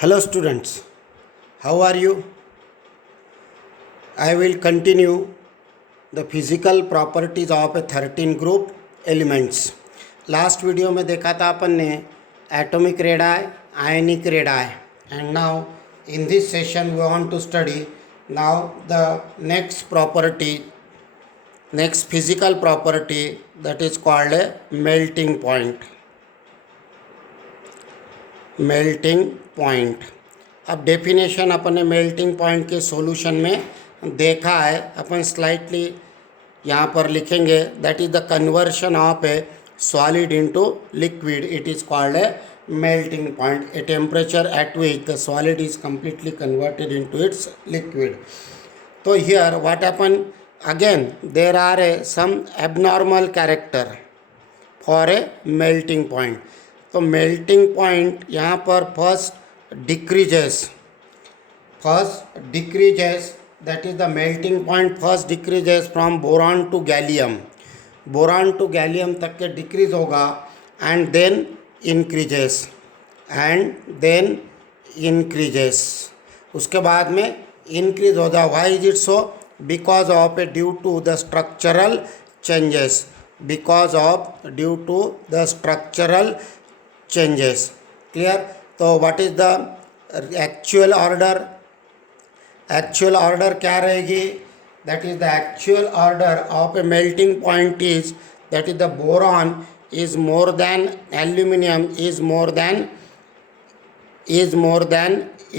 Hello students, how are you? I will continue the physical properties of a 13 group elements. Last video में देखा था अपन ने atomic radii, ionic radii, and now in this session we want to study now the next property, next physical property, that is called a melting point. Melting point. अब definition अपन ने melting point के solution में देखा है. अपन slightly यहाँ पर लिखेंगे. That is the conversion of A solid into liquid. It is called a melting point, a temperature at which the solid is completely converted into its liquid. So here what happen, again there are some abnormal character for a melting point. तो melting point यहाँ पर first decreases, that is the melting point. First decreases from boron to gallium. Boron to gallium तक के decrease होगा and then increases. उसके बाद में increase हो जाए. Why is it so? Because of a due to the structural changes. Due to the structural changes. Clear? तो what is the actual order? Actual order क्या रहेगी? That is the actual order of a melting point is, that is the boron is more than aluminum, is more than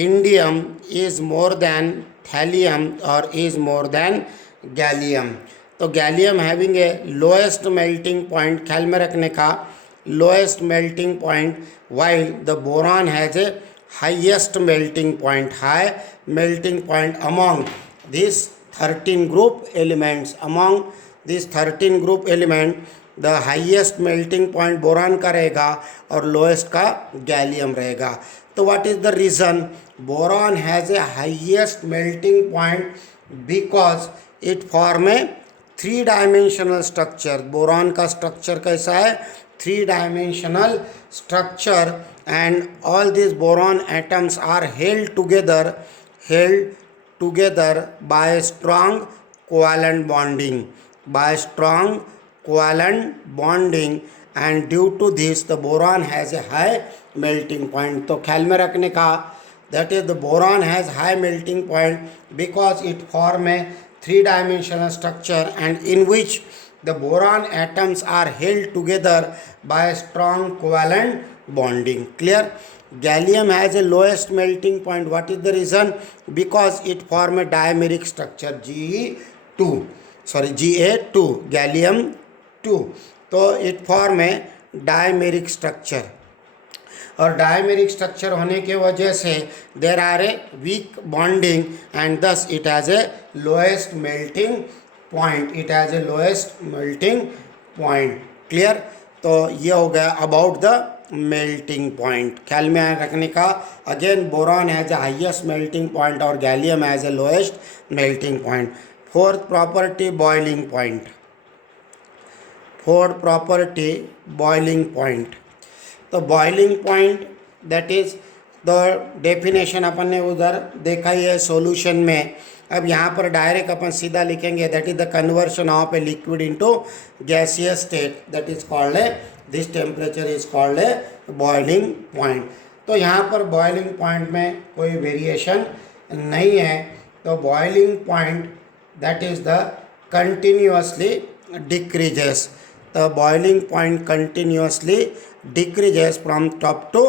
indium, is more than thallium, or is more than gallium. तो gallium having a lowest melting point, ख्याल में रखने का, lowest melting point, while the boron has a highest melting point, high melting point among these 13 group elements. Among these 13 group element, the highest melting point boron का रहेगा और lowest का gallium रहेगा. तो what is the reason? Boron has a highest melting point because it form a 3-dimensional structure. Boron का structure कैसा है? 3-dimensional structure, and all these boron atoms are held together by strong covalent bonding, and due to this the boron has a high melting point. तो ख्याल में रखने का, that is the boron has high melting point because it form a 3-dimensional structure, and in which the boron atoms are held together by strong covalent bonding. Clear? Gallium has a lowest melting point. What is the reason? Because it form a dimeric structure, Ga2, gallium 2. तो it form a dimeric structure, और dimeric structure होने के वजह से there are a weak bonding, and thus it has a lowest melting point. Clear? तो ये हो गया अबाउट द मेल्टिंग पॉइंट. ख्याल में रखने का, again boron has a highest melting point और gallium has a lowest melting point. Fourth property boiling point. तो boiling point, that is the definition अपन ने उधर देखा ही है सॉल्यूशन में. अब यहाँ पर डायरेक्ट अपन सीधा लिखेंगे. That is the conversion of a liquid into gaseous state. That is called a, this temperature is called A boiling point. तो यहाँ पर बॉइलिंग पॉइंट में कोई वेरिएशन नहीं है. तो boiling point that is the continuously decreases. The boiling point continuously decreases from top to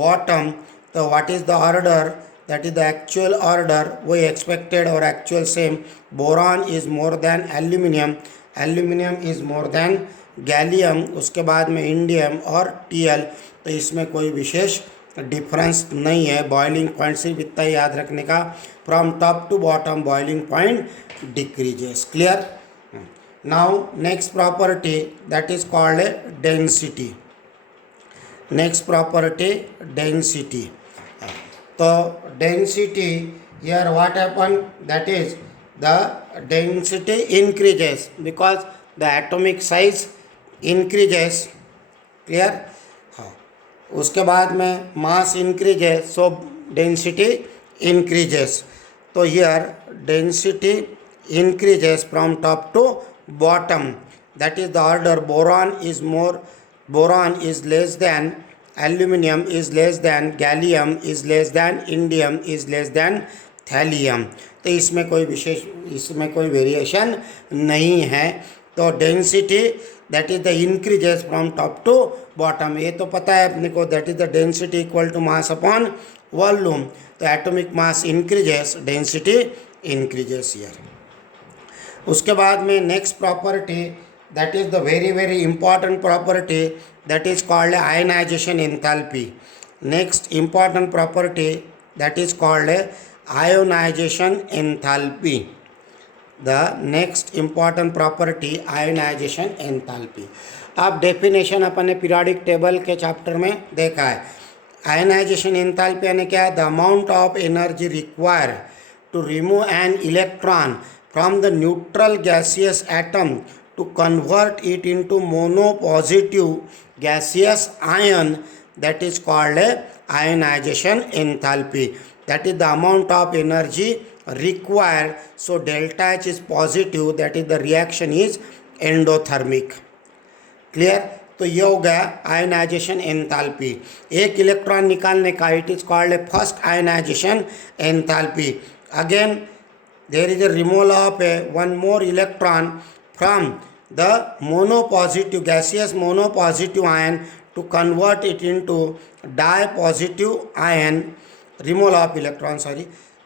bottom. So what is the order? That is the actual order. We expected or actual same. Boron is more than aluminum is more than gallium. उसके बाद में indium और Tl. तो इसमें कोई विशेष difference नहीं है. Boiling point सिर्फ इतना ही याद रखने का, from top to bottom boiling point decreases. Clear? Now next property, that is called a density. So density, here what happen? That is the density increases because the atomic size increases. Clear? उसके बाद में मास increase है, सो density increases. So here density increases from top to bottom. That is the order. Boron is less than, aluminum is less than, gallium is less than, indium is less than thallium. तो इसमें कोई variation नहीं है. तो density that is the increases from top to bottom. ये तो पता है अपने को, that is the density equal to mass upon volume. तो atomic mass increases, density increases here. उसके बाद में next property that is the very very important property that is called ionization enthalpy. Next important property that is called ionization enthalpy. The next important property ionization enthalpy. अब definition अपन ने periodic table के chapter में देखा है. Ionization enthalpy यानी क्या है? The amount of energy require to remove an electron from the neutral gaseous atom to convert it into monopositive gaseous ion, that is called ionization enthalpy. That is the amount of energy required. So delta H is positive, that is the reaction is endothermic. Clear? तो ये हो गया ionization enthalpy. एक electron निकालने का, it is called first ionisation enthalpy. Again there is a removal of one more electron from the monopositive gaseous monopositive ion to convert it into dipositive ion. Removal of electron,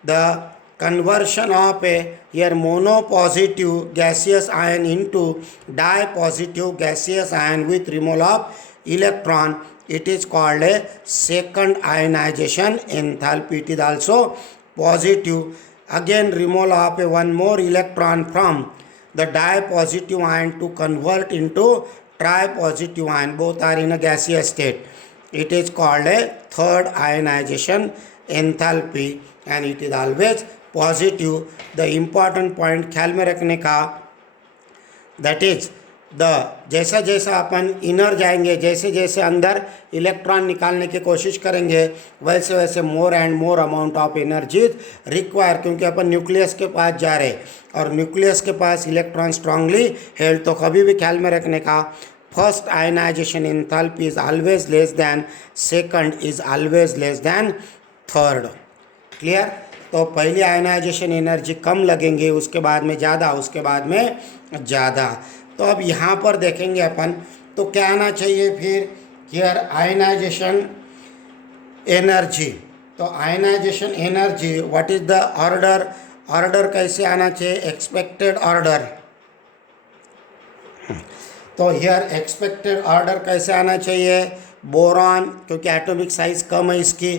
the conversion of here monopositive gaseous ion into dipositive gaseous ion with removal of electron, it is called a second ionization enthalpy. It is also positive. Again removal of one more electron from the dipositive ion to convert into tripositive ion. Both are in a gaseous state. It is called a third ionization enthalpy and it is always positive. The important point ख्याल में रखने का, that is जैसा जैसा अपन inner जाएंगे, जैसे जैसे अंदर इलेक्ट्रॉन निकालने की कोशिश करेंगे, वैसे वैसे more and more amount of energy require. क्योंकि अपन न्यूक्लियस के पास जा रहे और न्यूक्लियस के पास इलेक्ट्रॉन स्ट्रांगली हेल्ड. तो कभी भी ख्याल में रखने का, first ionisation enthalpy is always less than, second is always less than third. Clear? तो पहली आयनाइजेशन एनर्जी कम लगेंगे, उसके बाद में ज़्यादा, उसके बाद में ज़्यादा. तो अब यहाँ पर देखेंगे अपन, तो क्या आना चाहिए फिर हियर आयनाइजेशन एनर्जी. तो ionisation energy what is the order कैसे आना चाहिए? Expected order. तो हियर एक्सपेक्टेड ऑर्डर कैसे आना चाहिए? बोरॉन, क्योंकि एटॉमिक साइज कम है इसकी,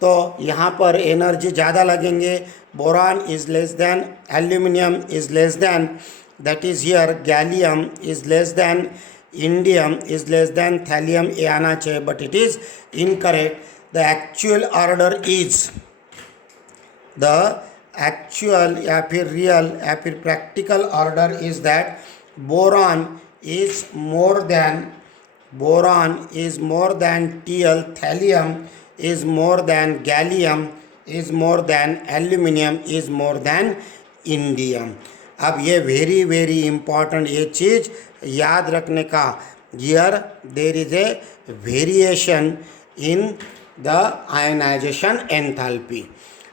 तो यहाँ पर एनर्जी ज़्यादा लगेंगे. Boron is less than, aluminium is less than, that is here gallium is less than, indium is less than, thallium ये आना चाहिए, but it is incorrect. The actual order is, the actual या फिर real या फिर practical order is that boron is more than Tl, thallium is more than, gallium is more than, aluminum is more than indium. अब ये very very important ये चीज़ याद रखने का. Here there is a variation in the ionization enthalpy.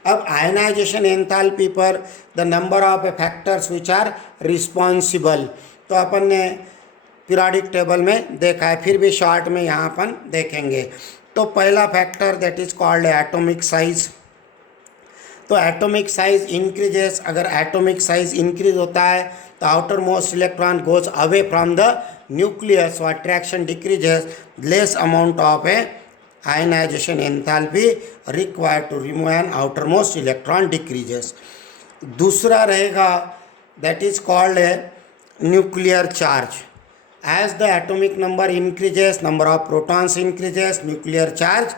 अब ionisation enthalpy पर the number of factors which are responsible, तो अपन ने पीरियोडिक टेबल में देखा है, फिर भी शॉर्ट में यहाँ अपन देखेंगे. तो पहला factor that is called atomic size. तो एटॉमिक साइज इंक्रीजेस, अगर एटॉमिक साइज इंक्रीज होता है तो outermost electron goes away from the nucleus, और attraction decreases, less amount of ionization enthalpy required to remove an outermost electron decreases. दूसरा रहेगा that is called nuclear charge. As the atomic number increases, number of protons increases, nuclear charge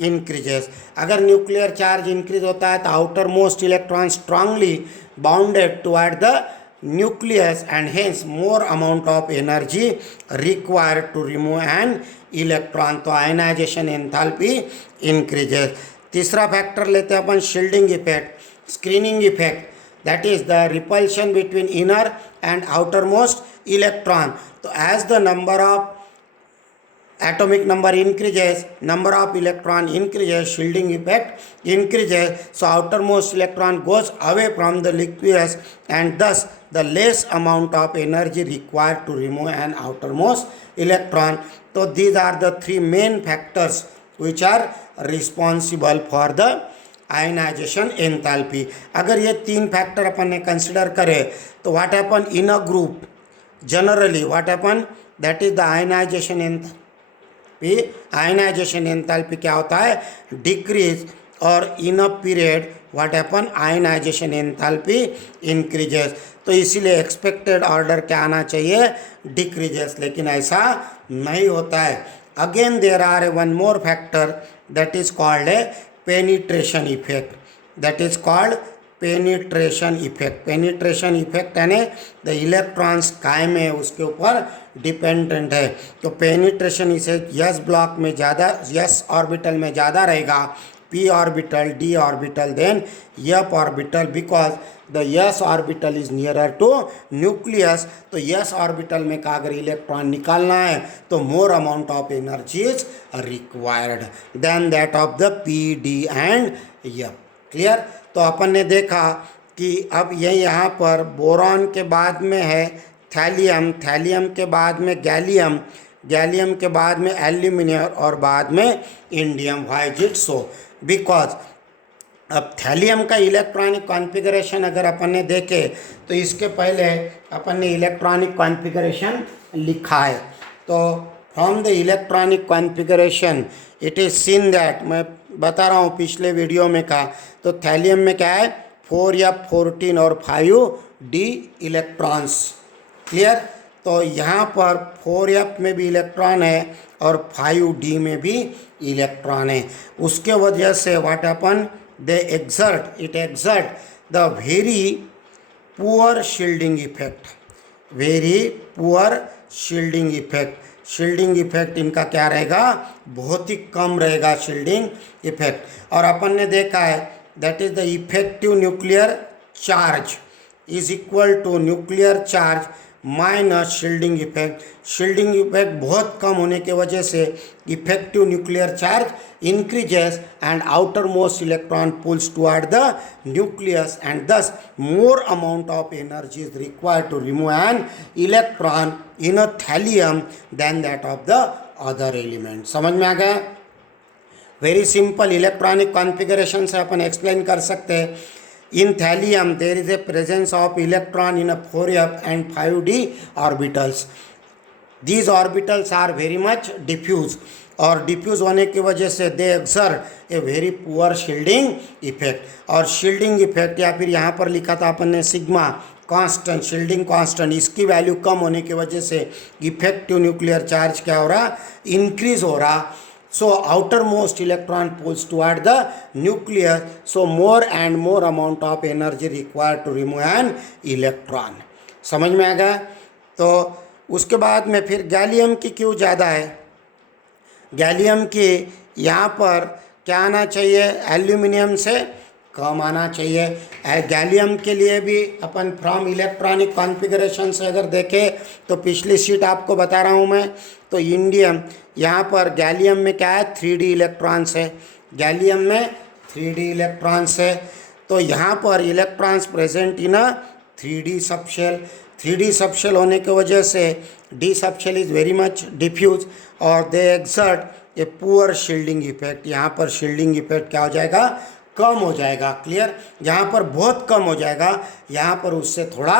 increases. अगर nuclear charge increase होता है तो outermost electron strongly bounded toward the nucleus and hence more amount of energy required to remove an electron. तो ionization enthalpy increases. तीसरा factor लेते हैं अपन shielding effect, screening effect, that is the repulsion between inner and outermost electron. तो as the number of atomic number increases, number of electron increases, shielding effect increases, so outermost electron goes away from the nucleus and thus the less amount of energy required to remove an outermost electron. So these are the three main factors which are responsible for the ionization enthalpy. अगर ये तीन factor अपन ने consider करे तो what happen in a group, generally what happen, that is the ionization enthalpy. Ionization enthalpy क्या होता है, डिक्रीज, और in a period what happen, ionization enthalpy increases. तो इसीलिए एक्सपेक्टेड ऑर्डर क्या आना चाहिए, डिक्रीजेस, लेकिन ऐसा नहीं होता है. Again there are one more factor that is called a penetration effect, that is called penetration effect. Penetration effect यानी द इलेक्ट्रॉन्स काय में उसके ऊपर डिपेंडेंट है. तो पेनिट्रेशन इसे यस ब्लॉक में ज़्यादा, यस ऑर्बिटल में ज़्यादा रहेगा, p orbital, d orbital, then f orbital, because the s orbital is nearer to nucleus. तो यस ऑर्बिटल में का अगर इलेक्ट्रॉन निकालना है तो more amount of energy is required than that of the p, d and f. Clear. तो अपन ने देखा कि अब ये यहाँ पर बोरॉन के बाद में है थैलियम, थैलियम के बाद में गैलियम, गैलियम के बाद में एल्यूमिनियम और बाद में indium. Why is it so, because अब थैलियम का इलेक्ट्रॉनिक कॉन्फ़िगरेशन अगर अपन ने देखे तो इसके पहले अपन ने इलेक्ट्रॉनिक कॉन्फ़िगरेशन लिखा है. तो from the electronic configuration it is seen that, मैं बता रहा हूँ पिछले वीडियो में का, तो थैलियम में क्या है 4f14 और 5d इलेक्ट्रॉन्स. क्लियर. तो यहाँ पर 4f में भी इलेक्ट्रॉन है और 5d में भी इलेक्ट्रॉन है. उसके वजह से what happen, they exert, it exert the very poor shielding effect, very poor shielding effect. Shielding effect इनका क्या रहेगा, बहुत ही कम रहेगा शील्डिंग इफेक्ट. और अपन ने देखा है that is the effective nuclear charge is equal to nuclear charge minus shielding effect. Shielding effect बहुत कम होने के वजह से effective nuclear charge increases and outermost electron pulls toward the nucleus and thus more amount of energy is required to remove an electron in a thallium than that of the other element. समझ में आ गया. Very simple electronic configuration से अपन explain कर सकते हैं. In thallium there is a presence of electron in a 4f and 5d orbitals. These orbitals are very much diffuse और diffuse होने की वजह से they exert a very poor shielding effect. और शील्डिंग इफेक्ट या फिर यहाँ पर लिखा था अपन ने सिग्मा कांस्टेंट, शील्डिंग कांस्टेंट, इसकी वैल्यू कम होने की वजह से इफेक्टिव न्यूक्लियर चार्ज क्या हो रहा, इंक्रीज हो रहा. So outermost electron pulls toward the nucleus, so more and more amount of energy required to remove an electron. समझ में आ गया. तो उसके बाद में फिर गैलियम की क्यों ज़्यादा है, गैलियम की यहाँ पर क्या आना चाहिए, एल्यूमिनियम से कम आना चाहिए. गैलियम के लिए भी अपन फ्रॉम इलेक्ट्रॉनिक कॉन्फ़िगरेशन से अगर देखें तो पिछली शीट आपको बता रहा हूँ मैं, तो इंडियम यहाँ पर गैलियम में क्या है 3d इलेक्ट्रॉन्स है, गैलियम में 3d इलेक्ट्रॉन्स है. तो यहाँ पर electrons present in a 3d subshell. 3d subshell होने की वजह से d subshell is very much diffuse और they exert a poor shielding effect. यहाँ पर शील्डिंग इफेक्ट क्या हो जाएगा, कम हो जाएगा. क्लियर. यहाँ पर बहुत कम हो जाएगा, यहाँ पर उससे थोड़ा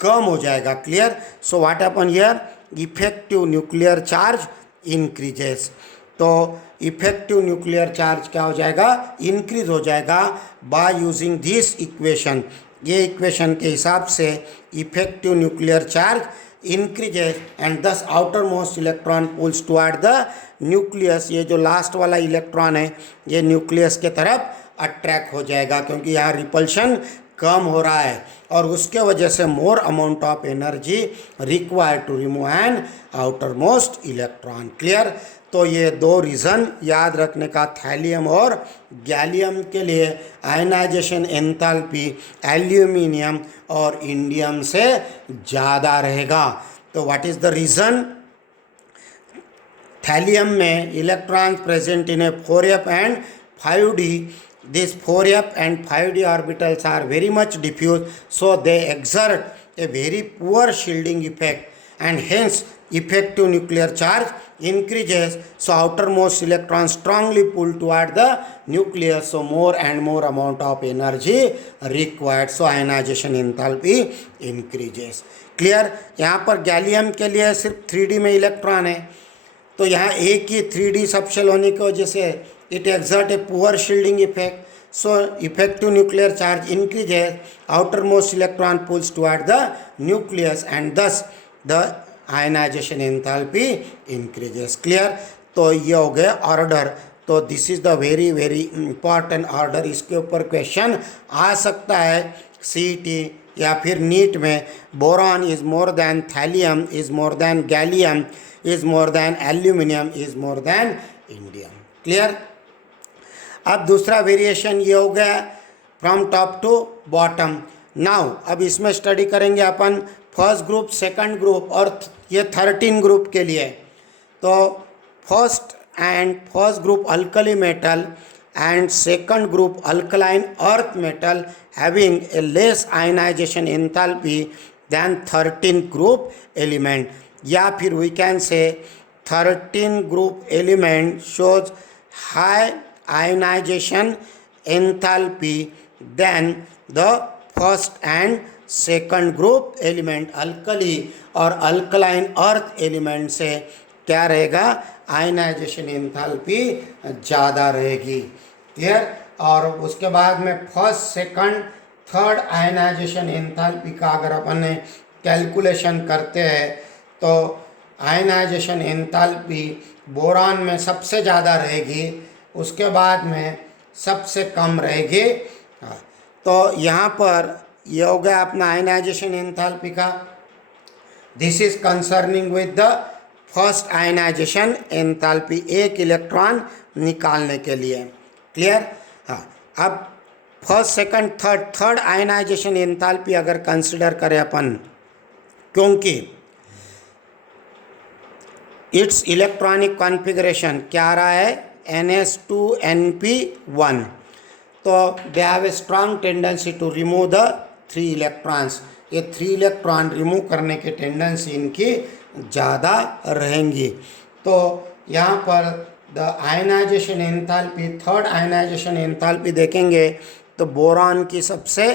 कम हो जाएगा. Clear. So what happen here, effective nuclear charge increases. तो इफेक्टिव न्यूक्लियर चार्ज क्या हो जाएगा, इंक्रीज हो जाएगा बाय यूजिंग दिस इक्वेशन. ये इक्वेशन के हिसाब से effective nuclear charge increases and thus outermost electron pulls toward the nucleus. ये जो लास्ट वाला इलेक्ट्रॉन है ये न्यूक्लियस के तरफ अट्रैक्ट हो जाएगा क्योंकि यहाँ रिपल्शन कम हो रहा है और उसके वजह से more amount of energy required to remove an outermost electron. Clear. तो ये दो रीज़न याद रखने का, थैलियम और गैलियम के लिए आयनाइजेशन एंथैल्पी एल्यूमिनियम और इंडियम से ज़्यादा रहेगा। तो what is the reason? Thallium में electrons present in a 4f and 5d. These 4f and 5d orbitals are very much diffuse, so they exert a very poor shielding effect, and hence effective nuclear charge increases. So outermost electrons strongly pull toward the nucleus, so more and more amount of energy required, so ionization enthalpy increases. Clear? यहाँ पर gallium के लिए सिर्फ 3d में electron है, तो यहाँ एक ही 3d सबशेल होने की वजह से it exert a poor shielding effect, so effective nuclear charge increases, outermost electron pulls toward the nucleus and thus the ionization enthalpy increases. Clear? तो ये हो गया ऑर्डर। तो this is the very very important order. इसके ऊपर question आ सकता है CET या फिर नीट में। Boron is more than thallium, is more than gallium, is more than aluminum, is more than indium. Clear? अब दूसरा वेरिएशन ये हो गया from top to bottom. Now अब इसमें स्टडी करेंगे अपन फर्स्ट ग्रुप, सेकंड ग्रुप और ये 13 ग्रुप के लिए। तो first group alkali metal and second group alkaline earth metal having a less ionization enthalpy than 13 group element, या फिर we can say 13 group element shows high ionization enthalpy than the first and second group element। Alkali और alkaline earth element से क्या रहेगा? Ionization enthalpy ज़्यादा रहेगी। Clear? और उसके बाद में first, second, third ionization enthalpy का अगर अपन कैलकुलेशन करते हैं तो आयनाइजेशन एंथैल्पी बोरान में सबसे ज़्यादा रहेगी, उसके बाद में सबसे कम रहेगी। तो यहाँ पर ये हो गया अपना आयनाइजेशन एंथैल्पी का। This is concerning with the first ionisation enthalpy, एक इलेक्ट्रॉन निकालने के लिए। क्लियर? हाँ, अब first, second, third ionization enthalpy अगर कंसिडर करें अपन, क्योंकि इट्स इलेक्ट्रॉनिक कॉन्फ़िगरेशन क्या आ रहा है? NS2Np1, तो they have a strong tendency to remove the 3 electrons. ये 3 इलेक्ट्रॉन रिमूव करने की टेंडेंसी इनकी ज़्यादा रहेंगी। तो यहाँ पर the ionization enthalpy, third ionization enthalpy देखेंगे तो बोरान की सबसे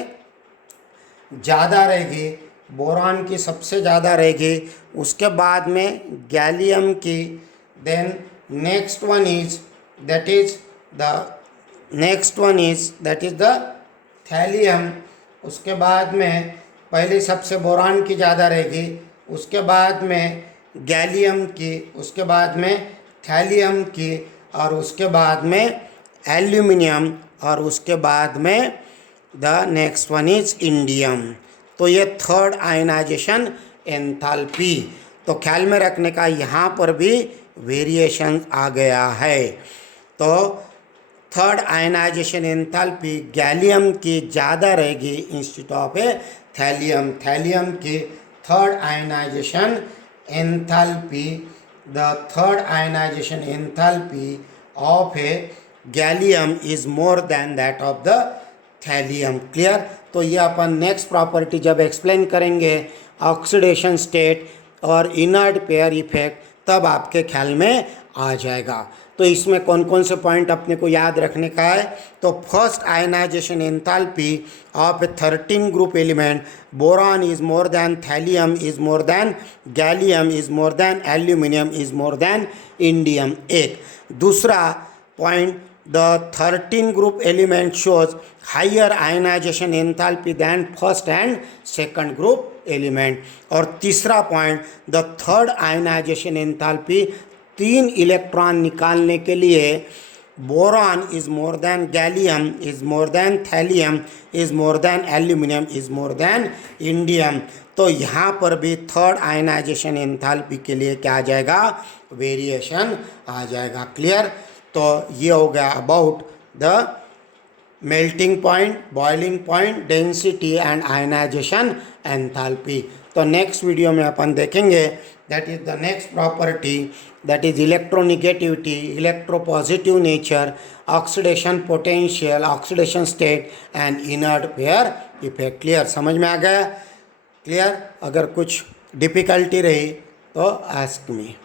ज़्यादा रहेगी, बोरान की सबसे ज़्यादा रहेगी, उसके बाद में गैलियम की, then next one is that is the thallium, उसके बाद में पहले सबसे बोरान की ज़्यादा रहेगी, उसके बाद में गैलियम की, उसके बाद में थैलियम की, और उसके बाद में एल्यूमिनियम, और उसके बाद में the next one is indium. तो ये थर्ड आयनाइजेशन एंथैल्पी। तो ख्याल में रखने का यहाँ पर भी वेरिएशन आ गया है। तो थर्ड आयनाइजेशन एंथैल्पी गैलियम की ज़्यादा रहेगी instead of a thallium. Thallium की third ionization enthalpy, the third ionization enthalpy of a gallium is more than that of the thallium. Clear? तो ये अपन नेक्स्ट प्रॉपर्टी जब एक्सप्लेन करेंगे, ऑक्सीडेशन स्टेट और इनर्ट पेयर इफेक्ट, तब आपके ख्याल में आ जाएगा। तो इसमें कौन कौन से पॉइंट अपने को याद रखने का है? तो first ionisation enthalpy of a 13 group element, boron is more than thallium, is more than gallium, is more than aluminium, is more than indium. एक दूसरा point, the 13 group element shows higher ionization enthalpy than first and second group element। और तीसरा point, the third ionization enthalpy 3 electron निकालने के लिए boron is more than gallium, is more than thallium, is more than aluminium, is more than indium. तो यहाँ पर भी third ionization enthalpy के लिए क्या आ जाएगा, वेरिएशन आ जाएगा। क्लियर। तो ये हो गया about the melting point, boiling point, density and ionisation enthalpy. तो नेक्स्ट वीडियो में अपन देखेंगे that is the next property, that is electronegativity, electropositive nature, oxidation potential, oxidation state and inert pair effect. Clear, समझ में आ गया। Clear. अगर कुछ difficulty रही तो आस्क मी।